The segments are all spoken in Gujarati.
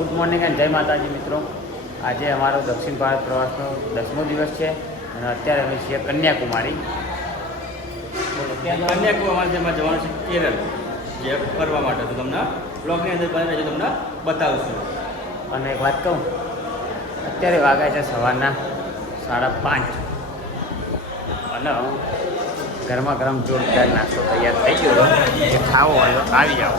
ગુડ મોર્નિંગ એન્ડ જય માતાજી મિત્રો. આજે અમારો દક્ષિણ ભારત પ્રવાસનો 10મો દિવસ છે અને અત્યારે અમે છીએ કન્યાકુમારી. કન્યાકુમારી જેમાં જવાનું છે કેરળ, જે ફરવા માટે. તો તમને બ્લોગની અંદર બને છે, તમને બતાવશું. અને એક વાત કહું, અત્યારે વાગ્યા છે સવારના 5:30 અને ગરમા ગરમ જોરદાર નાસ્તો તૈયાર થઈ ગયો. જે ખાવો હોય તો આવી જાઓ.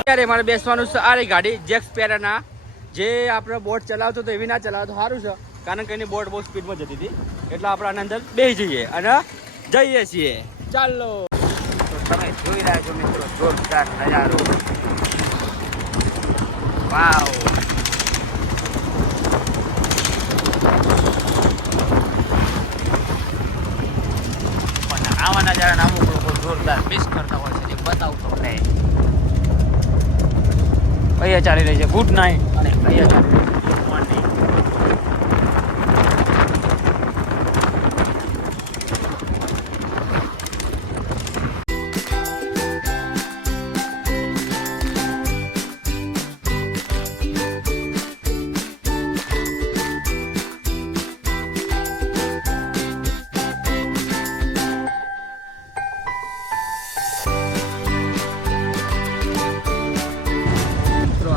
અત્યારે મારે બેસવાનું છે આ ગાડી જેક્સ પેરાના. જે આપણે બોટ ચલાવતો તો એવી ના ચલાવતો સારું છે, કારણ કે એની બોટ બહુ સ્પીડમાં જતી હતી. એટલે આપણે આના અંદર બેસી જઈએ અને જઈએ છીએ. ચાલો, તમે જોઈ રહ્યા છો મિત્રો જોરદાર નજારો. વાવ, પણ આવા નજારા અમુક લોકો જોરદાર મિસ કરતા હોય છે, જે બતાવતો નહીં. અહીંયા ચાલી રહી છે ગુડ નાઇટ અને અહીંયા ચાલી રહી છે ગુડ મોર્નિંગ.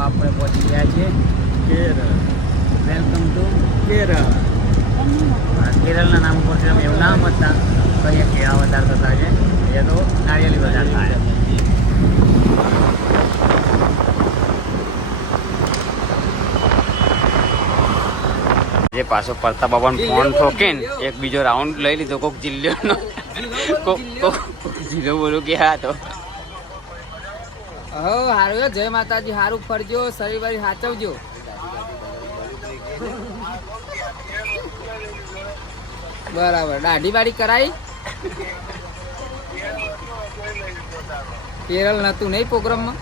આપણે પહોંચી ગયા છીએ કેરળ. Welcome to Kerala. કેરળના નામ પરથી અમે એવું નામ હતા તો અહીંયા કેળા વધારે થતા છે, અહીંયા તો નારિયેળી વધારે થાય. જે પાછો પડતા બાબાનો ફોન ઠોકીને એક બીજો રાઉન્ડ લઈ લીધો. કોક જિલ્લોનો કોક જિલ્લો બોલું કે હા તો હારું જય માતાજી. હારું ફરજો, શરીર વારી સાચવજો. બરાબર. દાઢી બાડી કરાઈ? કેરળ નતું નહીં પ્રોગ્રામમાં?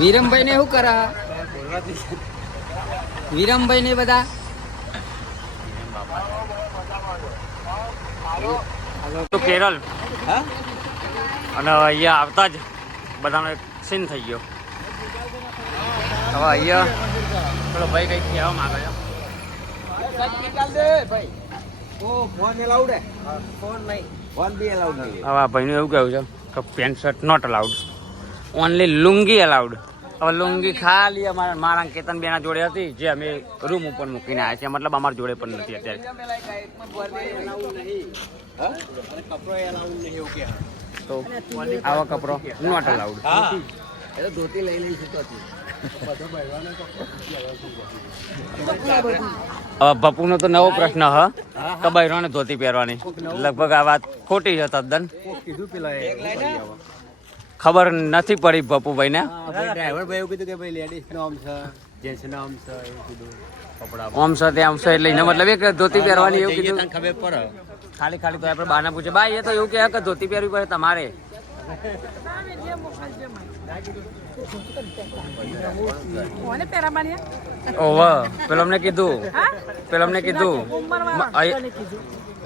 વિરમભાઈ ને શું કરા? વિરમભાઈ ને બધા તો કેરળ અને અહીંયા આવતા જ બધાનો એક સીન થઈ ગયો. હવે અહીંયા પેલો ભાઈ કંઈક કહેવા માંગે છે. હવે આ ભાઈનું એવું કહેવું છે કે pant shirt not allowed, only lungi allowed. હવે લુંગી ખાલી મારા કેતન બેના જોડે હતી, જે અમે રૂમ ઉપર મૂકીને આવ્યા છીએ. મતલબ અમારી જોડે પણ નથી અત્યારે. તો આવા કપડો નોટ અલાઉડ. ધોતી લઈ લઈ શકતો. હવે બપુનો તો નવો પ્રશ્ન હ કે બૈરોને ધોતી પહેરવાની. લગભગ આ વાત ખોટી છે તદ્દન. ખબર નથી પડી બપુભાઈ ને. ડ્રાઈવર ભાઈ એવું કીધું કે ભાઈ લેડીઝ નો આમ છે, જેન્ટ્સ નો આમ છે, એવું કીધું. કપડા ઓમ છે ત્યાં છે એટલે એને મતલબ એક ધોતી પહેરવાની એવું કીધું. ખબર પડે. ખાલી ખાલી તો આપણે બાના પૂછે ભાઈ એ તો એવું કહે કે ધોતી પહેરવી પડે તમારે. ઓહો, પેલો અમને કીધું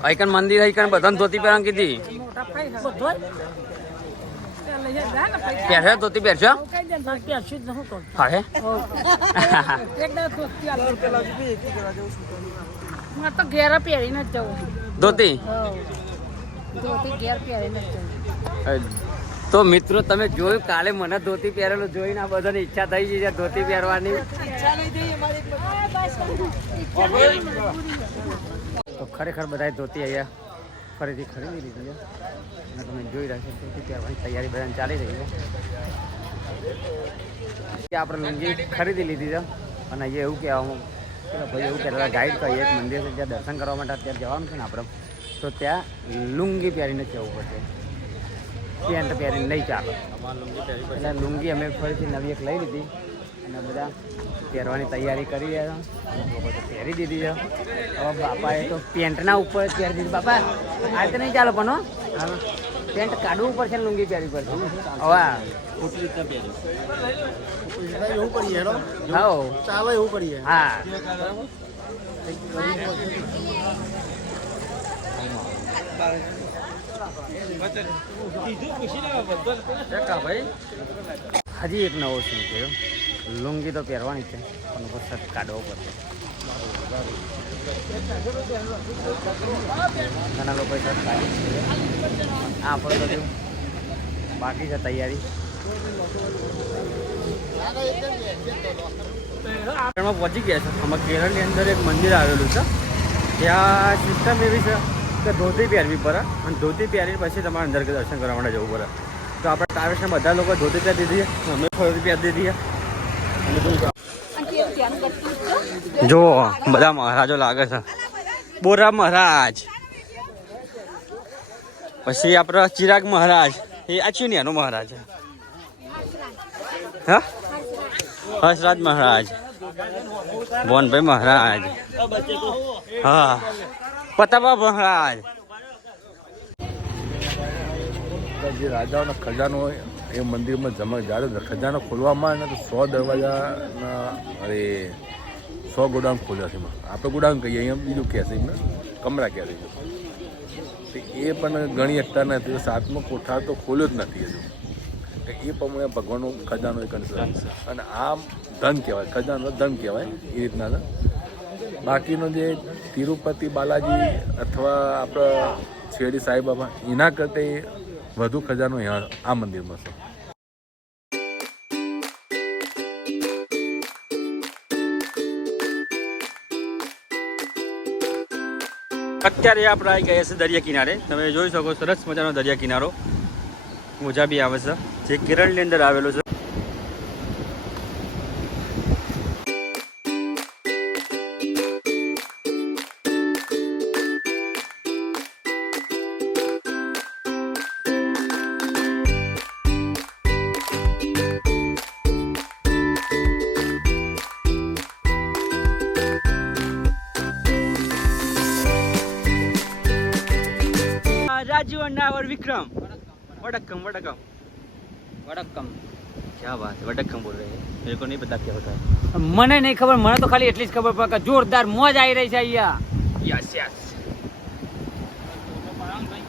આઈકન મંદિર આઈકન બધાને ધોતી પહેરવાની કીધી. પહેરશે ધોતી પહેરશો? હા હે તો ઘેર પહેરીને જ જવું. ધોતી. ઘેર પહેરીને જ જવું. તો મિત્રો તમે જોયું કાલે મને ધોતી પહેરેલું જોઈને આ બધાની ઈચ્છા થઈ ગઈ છે ધોતી પહેરવાની. તો ખરેખર બધા ધોતી અહીંયા ફરીથી ખરીદી લીધી છે અને તમે જોઈ રહ્યા છો ધોતી પહેરવાની તૈયારી બધાને ચાલી રહી છે. આપણે લુંગી ખરીદી લીધી છે અને અહીંયા એવું કહેવામાં ભાઈ એવું કહેતા ગાઈડ કહીએ એક મંદિર છે જ્યાં દર્શન કરવા માટે અત્યારે જવાનું છે ને આપણે, તો ત્યાં લુંગી પહેરીને જ જવું પડશે, પેન્ટ પહેરીને નહીં ચાલે. એટલે લુંગી અમે ફરીથી નવી એક લઈ લીધી અને બધા પહેરવાની તૈયારી કરી રહ્યા છે. લોકો તો પહેરી દીધી છે. હવે બાપાએ તો પેન્ટના ઉપર પહેરી દીધી. બાપા આ તો નહીં ચાલો પણ પેન્ટ કાઢવું પડશે ને લુંગી પહેરવી પડશે હવે એવું કરીએ હેડો હા ચાલો એવું કરીએ હા હજી એક નવો સીન થયો લુંગી તો પહેરવાની છે પણ ઉપર શર્ટ કાઢવો પડશે ઘણા લોકો શર્ટ કાઢી આપણે તો કેવું બાકી છે તૈયારી કેરળમાં પહોંચી ગયા છે આમાં કેરળની અંદર એક મંદિર આવેલું છે ત્યાં સિસ્ટમ એવી છે કે ધોતી પહેરવી પડે અને ધોતી પહેરી પછી તમારે અંદર દર્શન કરવા માટે જવું પડે તો આપણે ટ્રાવેલ્સના બધા લોકો ધોતી પહેરી દીધી અમે ધોતી પહેરી દીધી જો બધા મહારાજો લાગે છે બોરા મહારાજ પછી આપણો ચિરાગ મહારાજ એ અચ્યુનિયાનો મહારાજ હા હર્ષરાજ મહારાજ ભોનભાઈ મહારાજ હા પતાબા મહારાજ જે રાજાઓનો ખજાનો હોય એ મંદિરમાં જમા જ્યારે ખજાનો ખોલવામાં આવે ને તો 100 દરવાજાના અરે 100 ગોડાઉન ખોલ્યા છે એમાં આપણે ગોડાઉન કહીએ અહીંયા બીજું કહે છે એમને કમરા કહે છે એ પણ ગણી શકતા નથી 7મો કોઠાર તો ખોલ્યો જ નથી હજુ એ પ્રમાણે ભગવાનનો ખજાનો એક અંશ અને આ ધન કહેવાય ખજાનો ધન કહેવાય એ રીતના છે બાકીનો જે તિરુપતિ બાલાજી અથવા આપણા શિરડી સાંઈબાબા એના કરતાં વધુ ખજાનો અહીંયા આ મંદિરમાં છે અત્યારે આપણે આવી ગયા છે દરિયા કિનારે તમે જોઈ શકો સરસ મજાનો દરિયા કિનારો મજા બી આવે છે જે કેરળની અંદર આવેલો છે राजू अन्ना और विक्रम वडक्कम वडक्कम વડક્કમ क्या बात है वडक्कम बोल रहे हैं मेरे को नहीं पता क्या होता है મને નહીં ખબર મને તો ખાલી એટલી જ ખબર પડે કે જોરદાર મોજ આવી રહી છે અહીંયા यस यस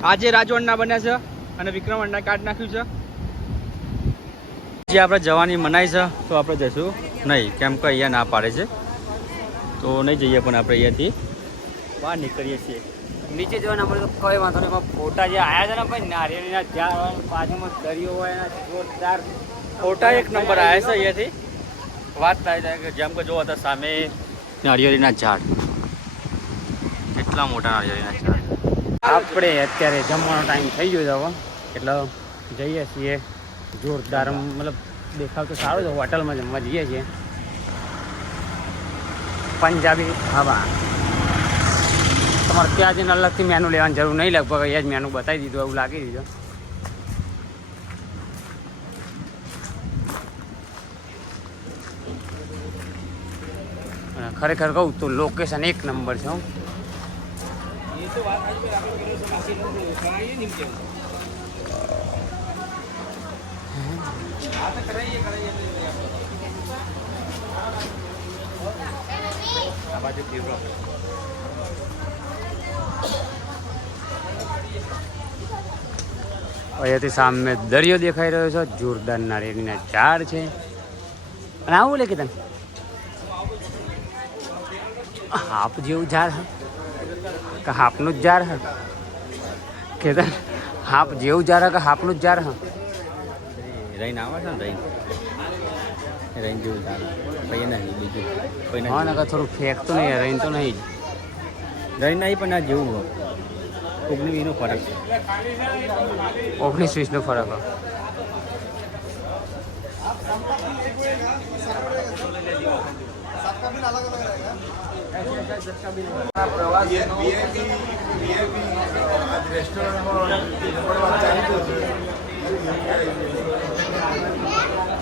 આજે રાજુ અન્ના બન્યા છે અને વિક્રમ અન્ના કાર્ડ નાખ્યું છે જે આપણે જવાની મનાઈ છે તો આપણે જઈશું નહીં કેમ કે અહીંયા ના પાડે છે તો નહીં જઈએ પણ આપણે અહીંયાથી બહાર નીકળીએ છીએ નીચે જોવાના આપણે તો કઈ વાંધો નહીં પણ ફોટા જે આવ્યા છે ને ભાઈ નારિયેળીના ઝાડ હોય બાજુમાં દરિયો હોય એના જોરદાર ફોટા એક નંબર આવ્યા છે અહીંયાથી વાત થાય છે કે જેમ કે જોવો તો સામે નારિયેળીના ઝાડ કેટલા મોટા નારિયેળીના ઝાડ આપણે અત્યારે જમવાનો ટાઈમ થઈ ગયો છે એટલે જઈએ છીએ જોરદાર મતલબ દેખાવ તો સારો છે હોટલમાં જમવા જઈએ છીએ પંજાબી ખાવા તમારે ત્યાં જઈને અલગથી મેનુ લેવાની જરૂર નહીં લગભગ અહીંયા જ મેનુ બતાવી દીધું એવું લાગી દીધું અને ખરેખર કહું તો લોકેશન એક નંબર છે હો. અહીંયાથી સામે દરિયો દેખાઈ રહ્યો છે જોરદાર નારિયેળીના ઝાડ છે અને આવું લે કે તને હાપ જેવું ઝાડ હે કે હાપનું જ ઝાડ હે કે તને હાપ જેવું ઝાડ હે કે હાપનું જ ઝાડ હે રહીને આવે છે ને રહીને જેવું ઝાડ કઈ નહીં બીજું કોઈ હા ને થોડું ફેંકતું નહીં રહીને તો નહીં રહીને નહીં પણ આ જેવું હોય 19-20નો ફરક છે 19-20નો ફરક હોય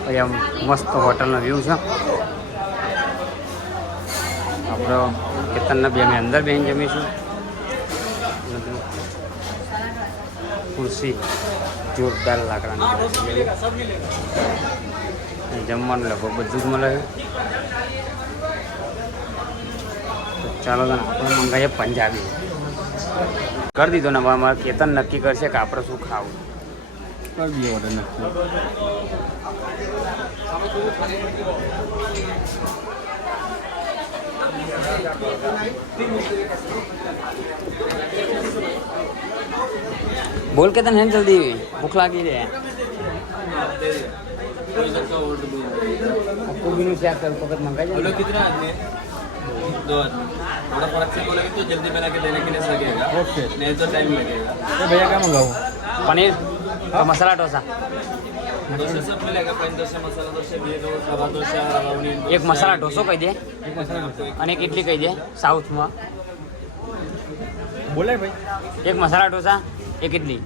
અહીંયા મસ્ત હોટલનો વ્યૂ છે આપણે કેતનના બી અમે અંદર બેહીને જમીશું ખુરશી જોરદાર લાકડાની જમવાનું લગભગ બધું જ મળે છે. તો ચાલો તને આપણે મંગાવીએ પંજાબી. કરી દીધો ને અમારે કેતન નક્કી કરશે કે આપણે શું ખાવું. કરી દઈએ ઓર્ડર નક્કી. બોલ કેતન હે જલ્દી ભૂખ લાગી રે. કોબીનું શાક વખત મંગાવી बोलो कितना आदमी है? 2 आदमी. थोड़ा फर्क से बोलेंगे तो जल्दी बना के देने के लिए लगेगा. ओके. नहीं तो टाइम लगेगा. तो भैया क्या मंगाऊँ? પનીર મસાલા ઢોસા डोसा सब मिलेगा. पैन डोसा, मसाला डोसा, घी डोसा, रवा डोसा, ऑनियन डोसा. એક મસાલા ઢોસો કહી દે અને એક ઇડલી કહી દે સાઉથમાં. बोला है भाई. એક મસાલા ઢોસા એક ઇડલી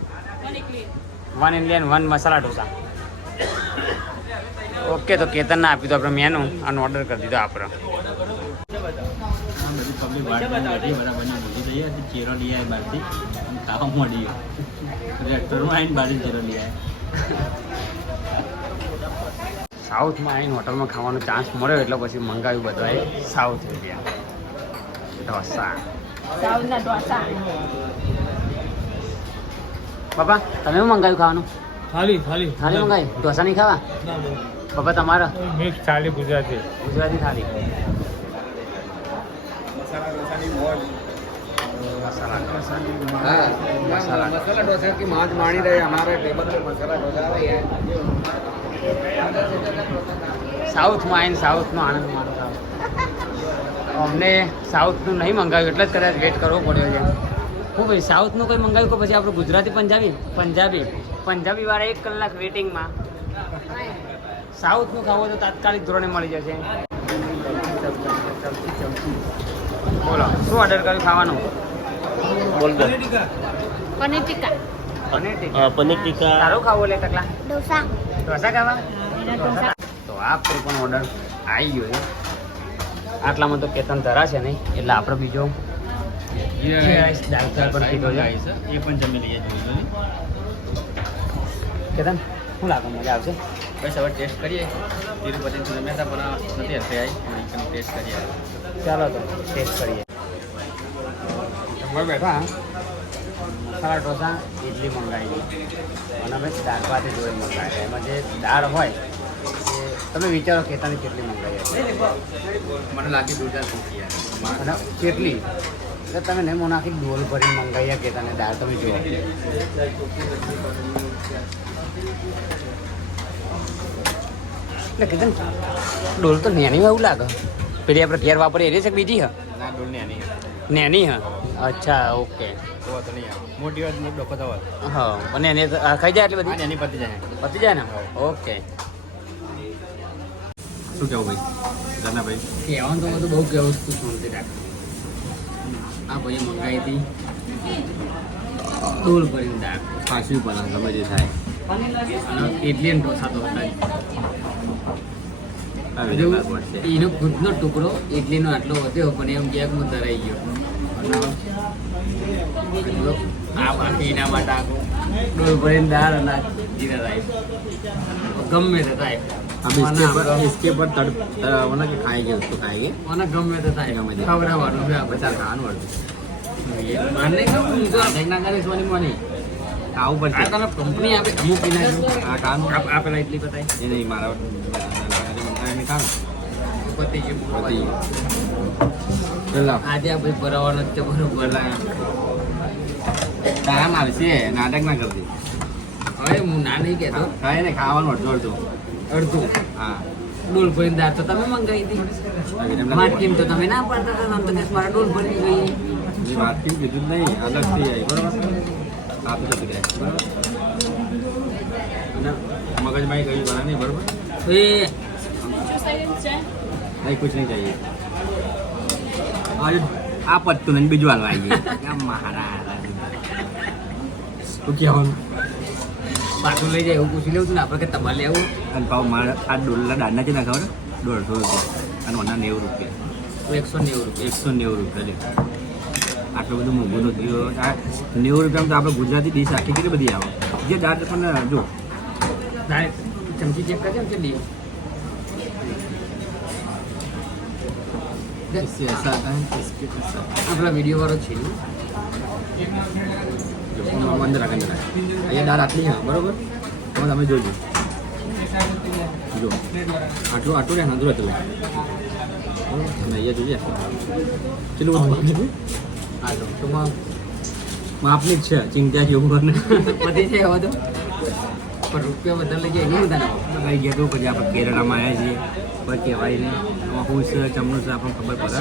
1 ઇન્ડિયન 1 મસાલા ઢોસા. ઓકે તો કેતનને આપી દો આપણે મેનુ અને ઓર્ડર કરી દીધો આપણે. બધી પબ્લિક બરાબરની ભૂલી જઈએ ચેરો લઈ આવે બહારથી અને ખાવા મળી ગયો રેસ્ટોરન્ટમાં આવીને બહારથી ચેરો લઈ આવે. સાઉથમાં આવીને હોટલમાં ખાવાનો ચાન્સ મળ્યો એટલે પછી મંગાવ્યું બધાએ સાઉથ ઇન્ડિયન ઢોસા. સાઉથના ઢોસા. બાપા તમે શું મંગાવ્યું ખાવાનું? ખાલી ખાલી થાળી મંગાવી ઢોસા નહીં ખાવા? બાપા તમારા મિક્સ થાળી ગુજરાતી. ગુજરાતી થાળી. मसाला डोसा की मांझ माणी रहे हमारे टेबल पे मसाला डोसा आ रही है. સાઉથમાં આવીને સાઉથનો આનંદ માણો. અમને સાઉથનું નહીં મંગાવ્યું એટલે જ કદાચ વેટ કરવો પડ્યો છે. હું ભાઈ સાઉથનું કંઈ મંગાવ્યું કે પછી આપણું ગુજરાતી પંજાબી વાળા 1 કલાક વેટિંગમાં. સાઉથનું ખાવું તો તાત્કાલિક ધોરણે મળી જશે. બોલો શું ઓર્ડર કર્યું ખાવાનું? बोल दे. પનીર ટીકા. પનીર ટીકા. पनीर टिक्का. તારું ખાવું લે ટકલા ઢોસા. ઢોસા ખાવા? ઢોસા. તો આ પણ ઓર્ડર આવી ગયો છે. આટલામાં તો કેતન ધરા છે નહીં એટલે આપણે બીજો રાઈસ દાલ ચાવલ પણ કીધો છે. એ પણ જમી લઈએ જોઈ. કેતન શું લાગે મજા આવશે? બસ હવે ટેસ્ટ કરીએ. તિરુપતિ જમ્યા હતા પણ નથી હશે આવી ટેસ્ટ કરીએ. ચાલો તો ટેસ્ટ કરીએ. જમવા બેઠા મસાલા ઢોસા ઇડલી મંગાવી અને અમે દાળ ભાત જોઈ મંગાવ્યા. એમાં જે દાળ હોય એ તમે વિચારો કેતાની કેટલી મંગાવી હશે. મને લાગી ગુજરાતી અને કેટલી એટલે તમે નહીં મને આખી ડોલ ભરીને મંગાવ્યા કેતાને દાળ તમે જુઓ. એટલે કીધું ડોલ તો નેની એવું લાગે. પેલી આપણે ઘેર વાપરીએ એ છે કે બીજી હા? ના ડોલ ને આની નેની હા. અચ્છા ઓકે. તો તો નહીં મોટી વાત મોટો ડોકો થવા હા અને એને ખાઈ જાય એટલે બધી એની પતી જાય. પતી જાય ને? ઓકે. શું કેવું ભાઈ ઘરના ભાઈ? કહેવાનું તો બધું બહુ કહેવું છું શાંતિ રાખ. આ ભાઈ મંગાવી હતી ડોલ ભરીને દાળ પાછું પણ ગમે તે થાય. અને ઇડલી અને ઢોસા તો હતા જ. આવી બીજું રીતે મળશે. એનો ખુદનો ટુકડો ઇડલીનો આટલો વધ્યો પણ એમ ગેગમાં ધરાઈ ગયો. અને આ બાકી એના માટે આખું ડોલ ભરીને દાળ અને જીરા રાઈસ ગમે તે થાય. इसके पर होना कि खाएंगे उसको खाएंगे મને ગમે તે થાય ગમે તે. ખવડાવવાનું છે આપણે. बचा खान वाले માને કહું તો ના કરે સોની મને खाओ पर આ તને કંપની આપે અમુક પીના हाँ खान આ પેલા એટલી બતાય ये नहीं मारा नहीं खान પતી ગયું. पति चलो આજે આ ભાઈ ભરાવાનો જ છે બરોબર. टाइम આવશે નાટક ના કરતી. હવે હું ના નહીં કહેતો ખાય ને ખાવાનું અડધું અડધું અડધું હા ડોલ ભરીને દાળ તો તમે મંગાવી હતી. માટકીમ તો તમે ના પાડતા હતા. આમ તો કે મારા ડોલ ભરી ગઈ. એ વાત કેમ કીધું જ નહીં અલગથી આવી બરાબર આપી જતું રહે બરાબર અને મગજમાં કઈ ભરા નહીં બરાબર તો એ नहीं कुछ नहीं चाहिए और आप पत्तू नहीं बिजू हलवा क्या महाराज तो क्या हो પાછું લઈ જાય એવું પૂછી લેવું હતું ને આપણે કે તમારે લેવું. અને પાવ મારા આ ડોલના દાળના છે ને ખબર 150 રૂપિયા અને ઓના 90 રૂપિયા તો 190 રૂપિયા. 190 રૂપિયા લે આટલું બધું મોંઘું નથી આ 90 રૂપિયામાં તો આપણે ગુજરાતી ડીશ આખી કેટલી બધી આવે જે દાળ પણ જો ચમચી ચેક કરજો ને કેટલી આપણા વિડીયો વાળો છે અંદર અહીંયા દાળ આટલી હા બરોબર હવે તમે જોજો જો આટલું રહે નંદુર હતું અને અહીંયા જોઈએ કેટલું બધું હા તો ટૂંકમાં માપની જ છે ચિંતા જેવું ને બધી છે હવે તો પણ રૂપિયા બધા લઈ જાય એનું બધા લઈ ગયા તો પછી આપણે કેરળામાં આવ્યા છીએ કોઈ કહેવાય નહીં આમાં હું છે ચમનું છે આપણને ખબર પડે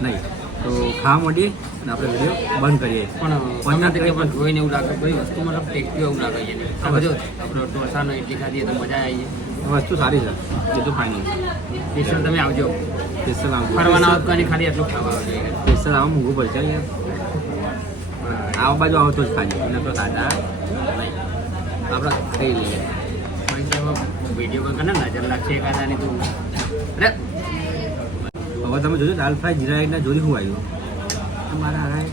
નહીં તો ખાવા માંડીએ અને આપણે વિડીયો બંધ કરીએ પણ પંદર ટકે પણ જોઈને એવું લાગે બધી વસ્તુ મતલબ ટેસ્ટી એવું લાગે છે આ બધું આપણો ઢોસાનો ઇડલી ખાધી તો મજા આવી જાય વસ્તુ સારી છે એ તો ફાઇનલ સ્પેશિયલ તમે આવજો સ્પેશિયલ આવું ફરવાના આવત કરીને ખાલી એટલું ખાવા આવજો સ્પેશિયલ આવું મોંઘું પડશે યાર આવા બાજુ આવો તો જ ખાજો એને તો સાદા નહીં આપણે ખાઈ લઈએ વિડીયો પર કરે નજર લાગશે એકાદાની તું અરે હવે તમે જોજો દાલ ફ્રાય જીરા રાઈસના જોડી શું આવ્યું તમારા હારાય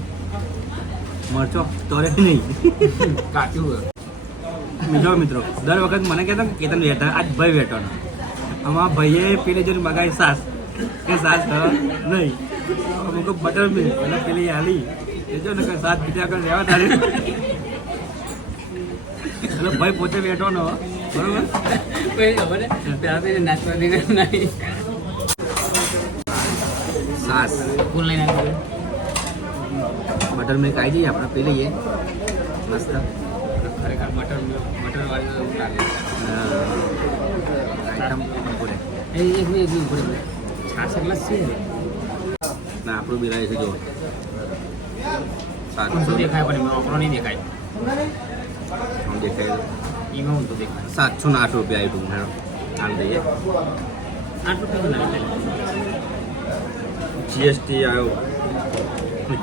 મરચો તોરે નહીં કાચ્યું મિત્રો દર વખત મને કહેતા કે કેતન વેટર આજ ભાઈ વેટરનો આમાં ભાઈએ પેલી જોઈને મગાવી સાસ એ સાસ નહીં અમુક બટર મિલ્ક અને પેલી આલી એ જો ને કે સાત બીજા આગળ રહેવા તારે એટલે ભાઈ પોતે વેટવાનો બરોબર નાચવા નહીં સાસ ફૂલ લઈને આવી બટર મિલ્ક આવી જઈએ આપણે પી લઈએ મસ્ત ખરેખર મટર વાળી એવું લાગે આઈટમ બોલે એ એક છાસ ગ્લાસ છે ના આપણું બિલાઈ છે જો સાત શું દેખાય પણ એમાં આપણો નહીં દેખાય આમ દેખાય એમાં ઊંધું દેખાય 708 રૂપિયા આવ્યું હેડો હાલ દઈએ 8 રૂપિયા નહીં જીએસટી આવ્યો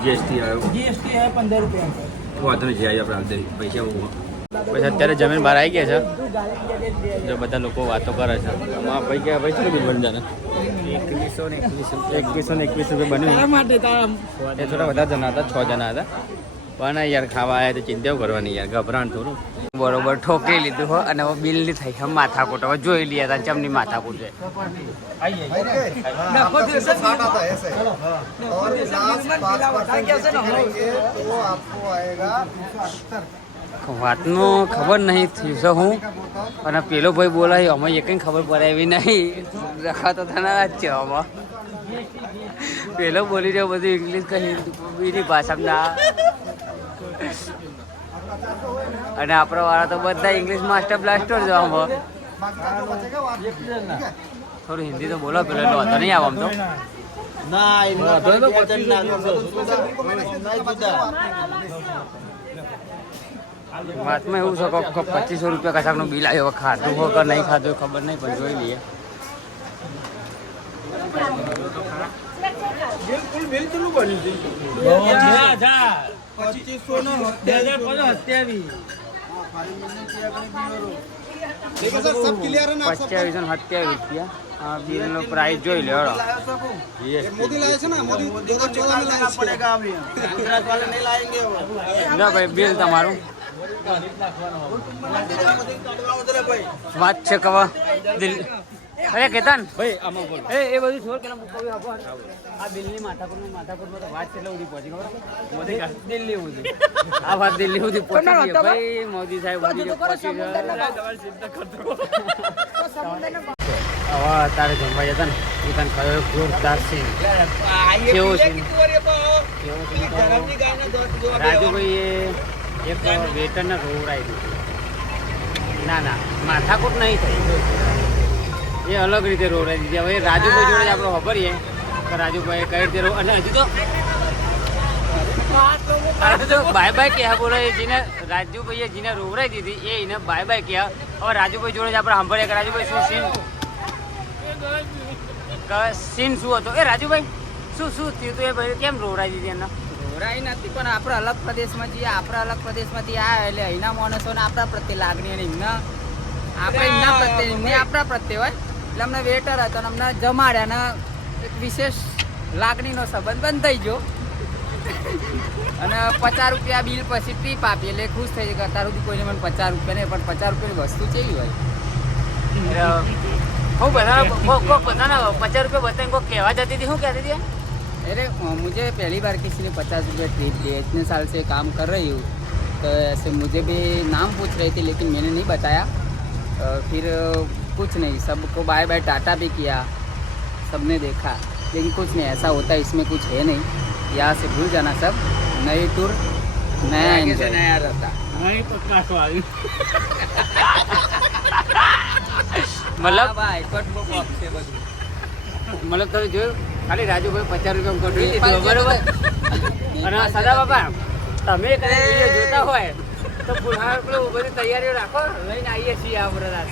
જીએસટી આવ્યો જીએસટી હે 15 રૂપિયા વાંધો નહીં જે આવી આપણે હાલ દઈએ પૈસા બહુ પછી અત્યારે જમીન બહાર આવી ગયા છે જો બધા લોકો વાતો કરે છે આમાં ભાઈ કે ભાઈ શું બની જાને 2121 રૂપિયા બન્યું એ થોડા બધા જણા હતા 6 જણા હતા પણ યાર ખાવા આવ્યા તો ચિંતા કરવાની યાર ગભરાણ થોડું બરોબર ઠોકી લીધું હો અને હવે બિલ ની થઈ માથાકૂટ હવે જોઈ લઈએ હતા ચમની માથાકૂટ છે વાતનો ખબર નહીં થયું છે હું અને પેલો ભાઈ બોલાય અમે એક ખબર પડે એવી નહીં રખાતો થનારા જ છે આમાં પેલો બોલી રહ્યો બધું ઇંગ્લિશ કહી બીજી ભાષામાં અને આપણા વાળા તો બધા ઇંગ્લિશ માસ્ટર બ્લાસ્ટર જો આમ થોડું હિન્દી તો બોલો પેલો એટલો વાંધો નહીં આમ તો વાતમાં એવું છે કે 2500 રૂપિયા કશાકનું બિલ આવ્યો ખાધું હોય કે નહીં ખાધું ખબર નહીં પણ જોઈ લઈએ રૂપિયા બિલ નો પ્રાઇસ જોઈ લો ના ભાઈ બિલ તમારું વાત છે કવા અરે કેતન ભાઈ આમાં બોલ એ બધું છોડ કે આ દિલ્હી માથાપુરમાં તો વાત કેટલા સુધી પહોંચી ખબર દિલ્હી સુધી આ વાત દિલ્હી સુધી પહોંચી ગઈ ભાઈ મોદી સાહેબ પહોંચી ગયા હવે તારે જમવા જતા ને એ તને ખબર જોરદાર છે કેવો છે રાજુભાઈ એક વેટરને રોવડાવી દીધું ના માથાકૂટ નહીં થઈ એ અલગ રીતે રોવડાવી દીધી હવે રાજુભાઈ જોડે જ આપણે ખબરીએ કે રાજુભાઈ કઈ રીતે અને હજુ તો બાય બાય કહ્યા બોલો જેને રાજુભાઈએ જેને રોવડાવી દીધી એ એને બાય બાય કહ્યા હવે રાજુભાઈ જોડે જ આપણે સાંભળીએ કે રાજુભાઈ શું સીન શું હતો એ રાજુભાઈ શું થયું હતું એ ભાઈ કેમ રોવડાવી દીધી એને રોવડાવી નથી પણ આપણે અલગ પ્રદેશમાં જઈએ પ્રદેશમાંથી આવ્યા એટલે અહીંના માણસોને આપણા પ્રત્યે લાગણી અને એમના આપણે એમના પ્રત્યે એમને આપણા પ્રત્યે હોય એટલે અમને વેટર હતો અને અમને જમાડ્યા અને એક વિશેષ લાગણીનો સંબંધ બંધ થઈ ગયો અને 50 રૂપિયા બિલ પછી ટ્રીપ આપી એટલે ખુશ થઈ જાય કે અત્યાર સુધી કોઈને મને 50 રૂપિયા નહીં, પણ 50 રૂપિયાની વસ્તુ કેવી હોય. હું બધાના 50 રૂપિયા બતાવીને કોઈ કહેવા જતી હતી, શું કહેતી હતી? अरे मुझे पहली बार किसी ने 50 रुपये ट्रिप दिए, इतने साल से काम कर रही हूँ, तो ऐसे मुझे भी नाम पूछ रही थी लेकिन मैंने नहीं बताया. फिर कुछ नहीं, सबको बाय बाय टाटा भी किया, सबने देखा, लेकिन कुछ नहीं ऐसा होता है, इसमें कुछ है नहीं. यहाँ से भूल जाना सब, नई टूर नया आगे से एंजॉय. नया रहता. મતલબ ભાઈ કટબો બોપ છે બધું. મતલબ તમે જોયું ખાલી રાજુભાઈ 50 રૂપિયા ગોઠવી દીધું બરોબર. અને સદા બાપા તમે કદાચ વિડીયો જોતા હોય તો બધી તૈયારીઓ રાખો, લઈને આવીએ છીએ આ બધા.